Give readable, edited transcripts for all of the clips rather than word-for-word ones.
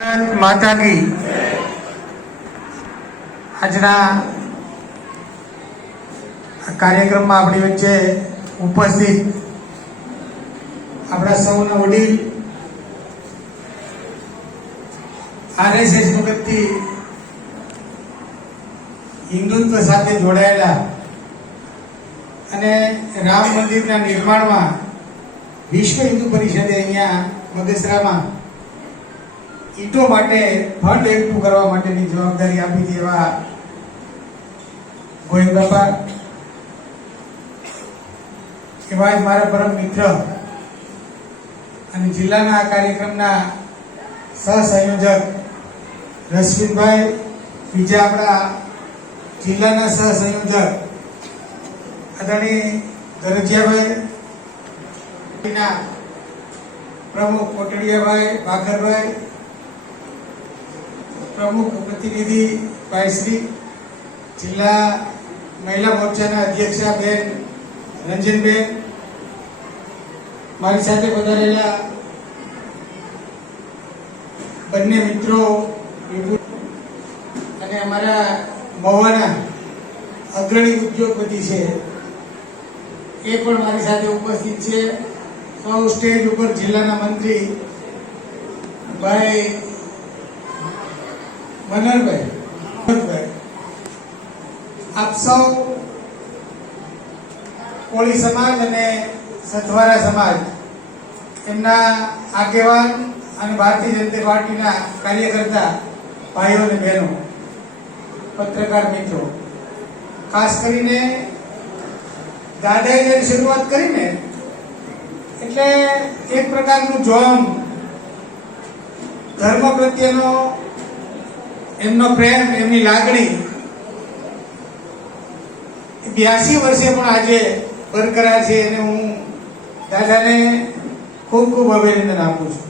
माता की આજના કાર્યક્રમમાં આપણી વચ્ચે ઉપસ્થિત આપણા સૌના વડીલ આરએસએસ વખતથી હિન્દુત્વ સાથે જોડાયેલા અને રામ મંદિરના નિર્માણમાં વિશ્વ હિન્દુ પરિષદે અહીંયા બગસરામાં ઈટો માટે ફંડ એકઠું કરવા માટેની જવાબદારી આપી હતી એવા ગોહિલ બાપા, એવા જ મારા પરમ મિત્ર અને જિલ્લાના આ કાર્યક્રમના સહસંયોજક રશ્મિનભાઈ, બીજા આપણા જિલ્લાના સહસંયોજક આદરણીય દરજીયાભાઈ, પ્રમુખ કોટડિયાભાઈ, ભાખરભાઈ, પ્રમુખ પ્રતિનિધિ ભાઈશ્રી, જિલ્લા મહિલા મોરચાના અધ્યક્ષા બેન રંજનબેન, મારી સાથે પધારેલા બંને મિત્રો અને અમારા મહુવાના અગ્રણી ઉદ્યોગપતિ છે એ પણ મારી સાથે ઉપસ્થિત છે. સૌ સ્ટેજ ઉપર જિલ્લાના મંત્રી ભાઈ મનહરભાઈ, આપ સૌ કોળી સમાજ અને સથવારા સમાજ એમના આગેવાન અને ભારતીય જનતા પાર્ટીના કાર્યકર્તા ભાઈઓ અને બહેનો, પત્રકાર મિત્રો, ખાસ કરીને દાદાએ જ્યારે શરૂઆત કરીને એટલે એક પ્રકારનું જોમ, ધર્મ પ્રત્યેનો એમનો પ્રેમ, એમની લાગણી 82 વર્ષે પણ આજે બરકરાર છે અને હું દાદાને ખૂબ ખૂબ અભિનંદન આપું છું.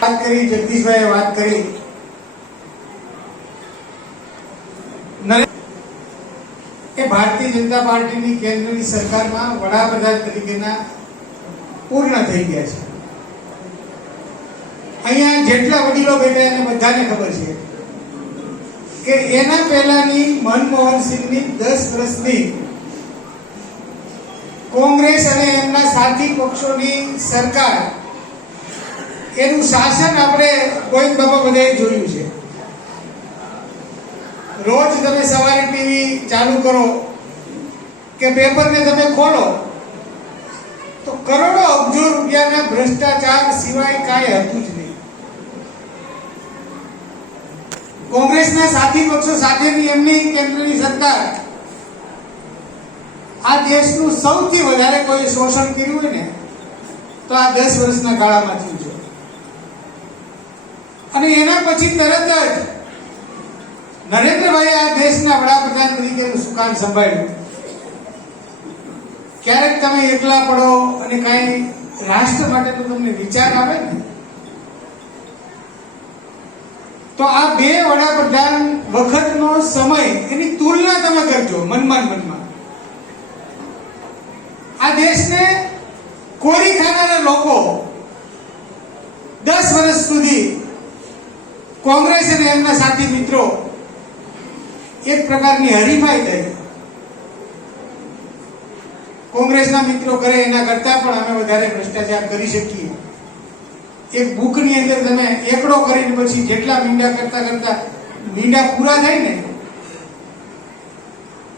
વાત કરી, જગદીશભાઈએ વાત કરી, એ ભારતીય જનતા પાર્ટીની કેન્દ્રની સરકારમાં વડાપ્રધાન તરીકેના પૂર્ણ થઈ ગયા છે. અહીંયા જેટલા વડીલો બેઠા એને બધાને ખબર છે કે એના પહેલાની મનમોહનસિંહની 10 વર્ષની કોંગ્રેસ અને એમના સાથી પક્ષોની સરકાર, એનું શાસન આપણે ગોહિલ બાપા બધાએ જોયું છે. રોજ તમે સવારે ટીવી ચાલુ કરો કે પેપરને તમે ખોલો તો કરોડો અબજો રૂપિયાના ભ્રષ્ટાચાર સિવાય કાંઈ હતું જ નહીં. કોંગ્રેસના સાથી પક્ષો સાથેની એમની કેન્દ્રની સરકાર આ દેશનું સૌથી વધારે કોઈ શોષણ કર્યું હોય ને તો આ 10 વર્ષના ગાળામાં થયું છે. અને એના પછી તરત જ નરેન્દ્રભાઈ આ દેશના વડાપ્રધાન તરીકેનું સુકાન સંભાળ્યું. ક્યારેક તમે એકલા પડો અને કાંઈ રાષ્ટ્ર માટેનો તમને વિચાર આવે ને તો આ બે વડાપ્રધાન વખતનો સમય એની તુલના તમે કરજો મનમાં. આ દેશને કોરી ખાનારા લોકો 10 વર્ષ સુધી કોંગ્રેસ અને એમના સાથી મિત્રો એક પ્રકારની હરીફાઈ થઈ. કોંગ્રેસના મિત્રો કરે એના કરતા પણ અમે વધારે ભ્રષ્ટાચાર કરી શકીએ. એક બુકની અંદર તમે એકડો કરીને પછી જેટલા મીંડા કરતા મીંડા પૂરા થાય ને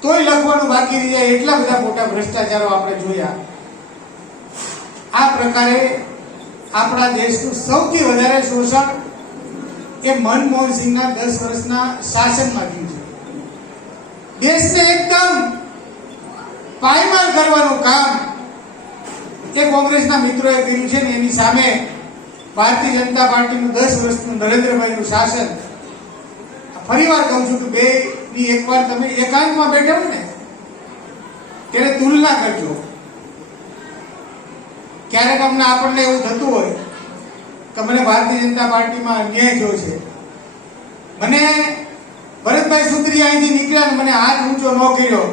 તોય લખવાનું બાકી રહી જાય, એટલા બધા મોટા ભ્રષ્ટાચારો આપણે જોયા. આ પ્રકારે આપણા દેશનું સૌથી વધારે શોષણ એ મનમોહનસિંહના 10 વર્ષના શાસનમાં થયું છે. દેશને એકદમ પાયમાલ કરવાનું કામ એ કોંગ્રેસના મિત્રોએ કર્યું છે ને એની સામે ભારતીય જનતા પાર્ટીનું 10 વર્ષનું નરેન્દ્રભાઈનું શાસન. ફરીવાર કહું છું કે બે ની એકવાર તમે એકાંતમાં બેઠા હો ને ત્યારે તુલના કરજો. ક્યારેક આપણને એવું થતું હોય કે મને ભારતીય જનતા પાર્ટીમાં અન્યાય થયો છે, મને ભરતભાઈ સુત્રી અહીંથી નીકળ્યા ને મને હાથ ઊંચો ન કર્યો,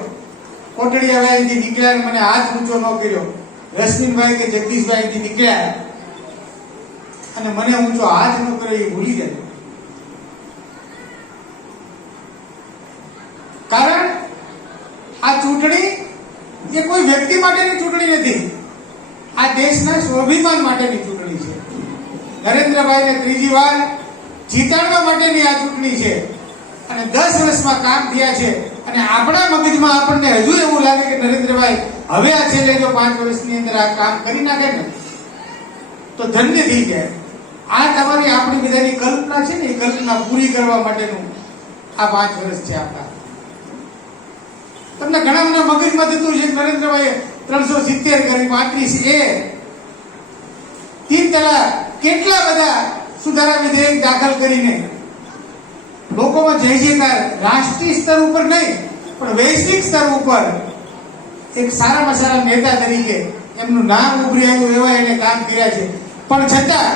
કોટડિયાભાઈ અહીંથી નીકળ્યા ને મને હાથ ઊંચો ન કર્યો, રશ્મિનભાઈ કે જગદીશભાઈ અહીંથી નીકળ્યા અને મને ઊંચો હાથ ન કર્યો એ ભૂલી જાય. કારણ આ ચૂંટણી એ કોઈ વ્યક્તિ માટેની ચૂંટણી નથી, આ દેશના સ્વાભિમાન માટેની ચૂંટણી છે. નરેન્દ્રભાઈને ત્રીજી વાર જીતાડવા માટેની આ ચૂંટણી છે અને 10 વર્ષમાં કામ થયા છે. અને આપણા મગજમાં આપણને હજુ એવું લાગે કે નરેન્દ્રભાઈ હવે આ છેલ્લે જો 5 વર્ષની અંદર આ કામ કરી નાખે ને તો ધન્ય થઈ જાય. આ તમારી આપણી બધાની કલ્પના છે ને, એ કલ્પના પૂરી કરવા માટેનું આ 5 વર્ષ છે આપણા. તમને ઘણા બધા મગજમાં થતું છે કે નરેન્દ્રભાઈ 370 કરી, 35A, 3 તલાક, કેટલા બધા સુધારા વિધેયક દાખલ કરીને લોકોમાં જય જયકાર રાષ્ટ્રીય સ્તર ઉપર નહીં પણ વૈશ્વિક સ્તર ઉપર એક સારામાં સારા નેતા તરીકે એમનું નામ ઉભરી આવ્યું એવા એને કામ કર્યા છે. પણ છતાં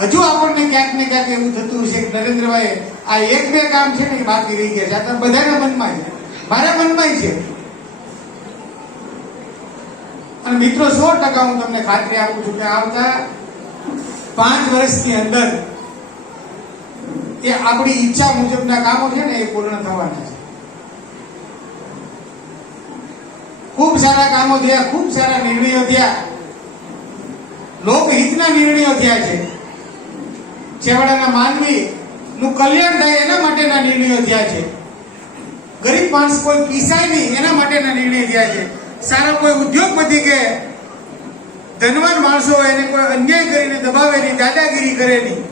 હજુ આપણને ક્યાંક ને ક્યાંક એવું થતું છે કે નરેન્દ્રભાઈ આ 1-2 કામ છે ને એ બાકી રહી ગયા છે. આ બધાના મનમાં છે, મારા મનમાં છે. અને મિત્રો 100% હું તમને ખાતરી આપું છું કે આવતા 5 વર્ષની અંદર એ આપણી ઈચ્છા મુજબના કામો છે ને એ પૂર્ણ થવાના છે. ખૂબ સારા કામો થયા, ખૂબ સારા નિર્ણયો થયા, લોકહિતના નિર્ણયો થયા છે. છેવાડાના માનવી નું કલ્યાણ થાય એના માટેના નિર્ણયો થયા છે. ગરીબ માણસ કોઈ પીસાય નહીં એના માટેના નિર્ણય થયા છે. સારા કોઈ ઉદ્યોગપતિ કે ધનવાન માણસો એને કોઈ અન્યાય કરીને દબાવે નહીં, દાદાગીરી કરે નહીં.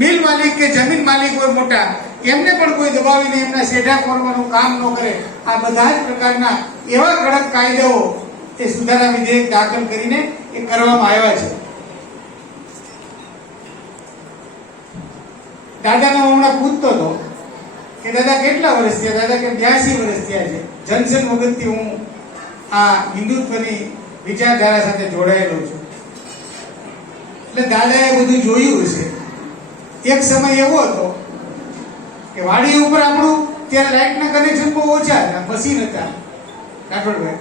મિલ માલિક કે જમીન માલિક હોય મોટા, એમને પણ કોઈ દબાવીને એમના શેઢા ખોરવાનું કામ ન કરે. આ બધા જ પ્રકારના એવા કડક કાયદાઓ એ સુધારા વિધેયક દાખલ કરીને એ કરવામાં આવ્યા છે. દાદાનો હમણાં પૂછતો હતો કે દાદા કેટલા વર્ષ થયા? દાદા કે 82 વર્ષ થયા છે. જનસન વખતથી હું આ હિન્દુત્વની વિચારધારા સાથે જોડાયેલો છું. એટલે દાદાએ બધું જોયું છે. એક સમય એવો હતો કે વાડી ઉપર આપણું ત્યારે લાઇટના કનેક્શન બહુ ઓછા હતા, મશીન હતા રાઠોડભાઈ.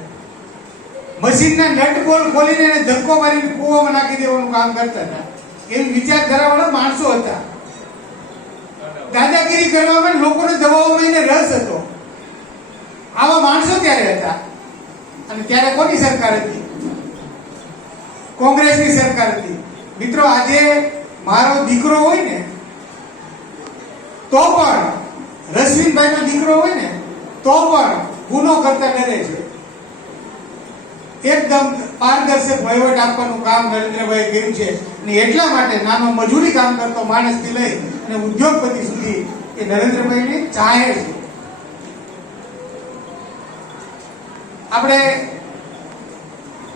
મશીનના નટ બોલ ખોલીને એને ધક્કો મારીને કૂવામાં નાખી દેવાનું કામ કરતા હતા. એવી વિચારધારાવાળા માણસો હતા. દાદાગીરી કરવામાં, લોકોને દબાવવામાં એને રસ હતો. આવા માણસો ત્યારે હતા. અને ત્યારે કોની સરકાર હતી? કોંગ્રેસની સરકાર હતી. મિત્રો આજે મારો દીકરો હોય ને તો પણ, રશ્મિનભાઈ નો દીકરો હોય ને તો પણ ગુનો કરતા ડરે છે. એકદમ પારદર્શક વહીવટ આપવાનું કામ નરેન્દ્રભાઈ કર્યું છે. અને એટલા માટે નાનો મજૂરી કામ કરતો માણસથી લઈ અને ઉદ્યોગપતિ સુધી એ નરેન્દ્રભાઈને ચાહે છે. આપણે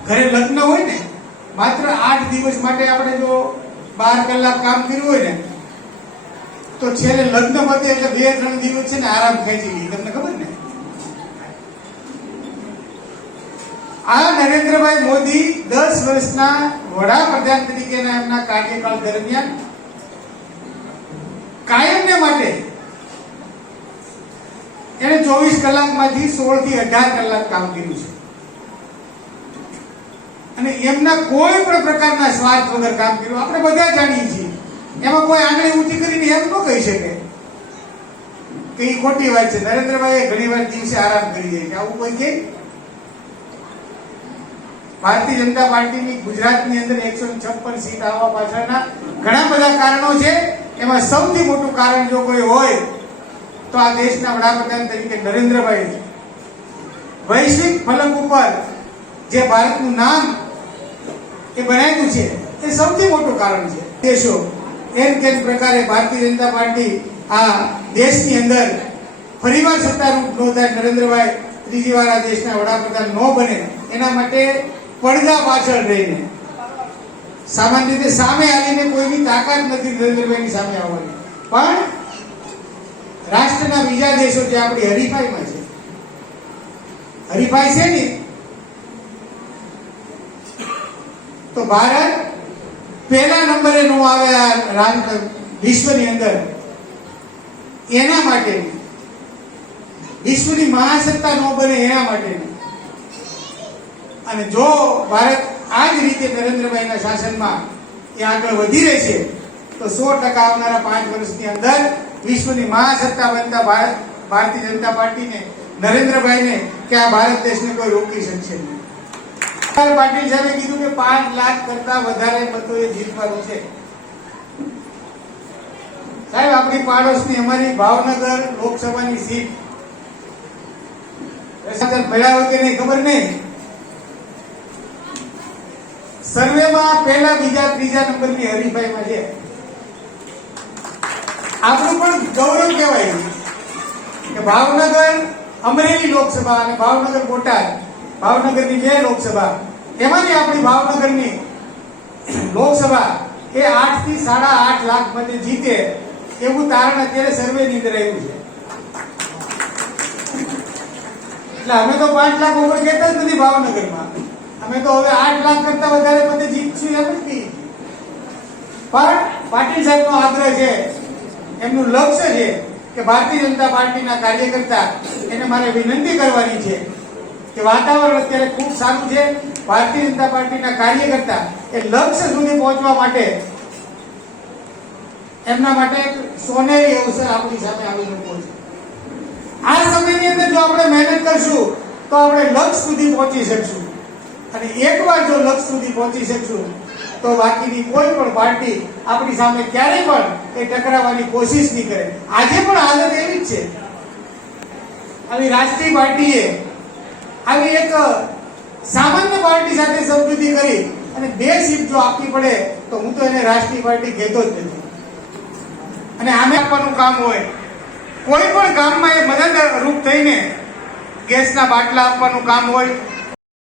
ઘરે લગ્ન હોય ને, માત્ર 8 દિવસ માટે આપણે જો 12 કલાક કામ કર્યું હોય ને તો છેલ્લે લગ્ન પતે એટલે 2-3 દિવસ છે ને આરામ ખેંચી ગઈ. તમને ખબર ને? આ નરેન્દ્રભાઈ મોદી 10 વર્ષના વડાપ્રધાન તરીકેના એમના કાર્યકાળ દરમિયાન કાયમને માટે એને 24 કલાકમાંથી 16 થી 18 કલાક કામ કર્યું છે. અને એમના કોઈ પણ પ્રકારના સ્વાર્થ વગર કામ કર્યું. આપણે બધા જાણીએ છીએ. એમાં કોઈ આંગળી ઊંચી કરીને એમ ન કહી શકે કે એ ખોટી વાત છે. નરેન્દ્રભાઈએ ઘણી વાર દિવસે આરામ કરી જાય છે. આવું કોઈ કહે? ભારતીય જનતા પાર્ટીની ગુજરાતની અંદર 156 સીટ આવવા પાછળના ઘણા બધા કારણો છે. એમાં સૌથી મોટું કારણ જો કોઈ હોય તો આ દેશના વડાપ્રધાન તરીકે નરેન્દ્રભાઈ વૈશ્વિક ફલક ઉપર જે ભારતનું નામ એ બનાવ્યું છે એ સૌથી મોટું કારણ છે. દેશો એમ તેમ પ્રકારે ભારતીય જનતા પાર્ટી આ દેશની અંદર ફરીવાર સત્તારૂઢ ન થાય, નરેન્દ્રભાઈ ત્રીજી વાર આ દેશના વડાપ્રધાન ન બને, એના માટે પડદા પાછળ રહીને, સામાન્ય રીતે સામે આવીને કોઈની તાકાત નથી નરેન્દ્રભાઈની સામે આવવાની, પણ રાષ્ટ્રના બીજા દેશો જે આપણી હરીફાઈમાં છે, હરીફાઈ છે ને, તો ભારત પહેલા નંબરે નો આવે આ વિશ્વની અંદર. એના માટેની વિશ્વની મહાસત્તા નો બને એના માટેની. અને જો ભારત આ જ રીતે નરેન્દ્રભાઈના શાસનમાં એ આગળ વધી રહી છે તો 100% આવનારા 5 વર્ષની અંદર વિશ્વની મહાસત્તા બનતા ભારતીય જનતા પાર્ટીને, નરેન્દ્રભાઈને કે આ ભારત દેશને કોઈ રોકી શકશે નહીં. પાટીલ સાહેબે કીધું કે 5 લાખ કરતા વધારે મતોએ જીતવાનું છે. સાહેબ, આપણી પાડોશની અમારી ભાવનગર લોકસભાની સીટ મળ્યા હોય કે નહીં ખબર નહીં, સર્વેમાં પહેલા, બીજા, ત્રીજા નંબરની હરીફાઈમાં છે. આપણું પણ ગૌરવ કહેવાય કે ભાવનગર, અમરેલી લોકસભા અને ભાવનગર બોટાદ, ભાવનગરની 2 લોકસભા, એમાંની આપણી ભાવનગરની લોકસભા એ 8 થી 8.5 લાખ મતે જીતે એવું તારણ અત્યારે સર્વેની અંદર આવ્યું છે. એટલે અમે તો 5 લાખ ઉપર કહેતા જ નથી ભાવનગરમાં. અમે તો હવે 8 લાખ કરતા વધારે મતે જીતશું એમ જ કહીએ. પણ પાટીલ સાહેબનો આગ્રહ છે, એમનું લક્ષ્ય છે કે ભારતીય જનતા પાર્ટીના કાર્યકર્તા એને મારે વિનંતી કરવાની છે કે વાતાવરણ અત્યારે ખૂબ સારું છે. ભારતીય જનતા પાર્ટીના કાર્યકર્તા એ લક્ષ્ય સુધી પહોંચવા માટે એમના માટે એક સોનેરી અવસર આપણી સામે આવી રહ્યો છે. આ સમયની અંદર જો આપણે મહેનત કરશું તો આપણે લક્ષ્ય સુધી પહોંચી શકશું. અને એકવાર જો લક્ષ્ય સુધી પહોંચી શકશું તો બાકીની કોઈ પણ પાર્ટી આપણી સામે ક્યારેય પણ એ ટકરાવવાની કોશિશ નહીં કરે. આજે પણ હાલત એવી જ છે. આવી રાષ્ટ્રીય પાર્ટીએ આવી એક સામાન્ય પાર્ટી સાથે સમજૂતી કરી અને 2 સીટ જો આપવી પડે તો હું તો એને રાષ્ટ્રીય પાર્ટી કહેતો જ નથી. અને આમે આપવાનું કામ હોય, કોઈ પણ કામમાં એ મદદરૂપ થઈને ગેસના બાટલા આપવાનું કામ હોય,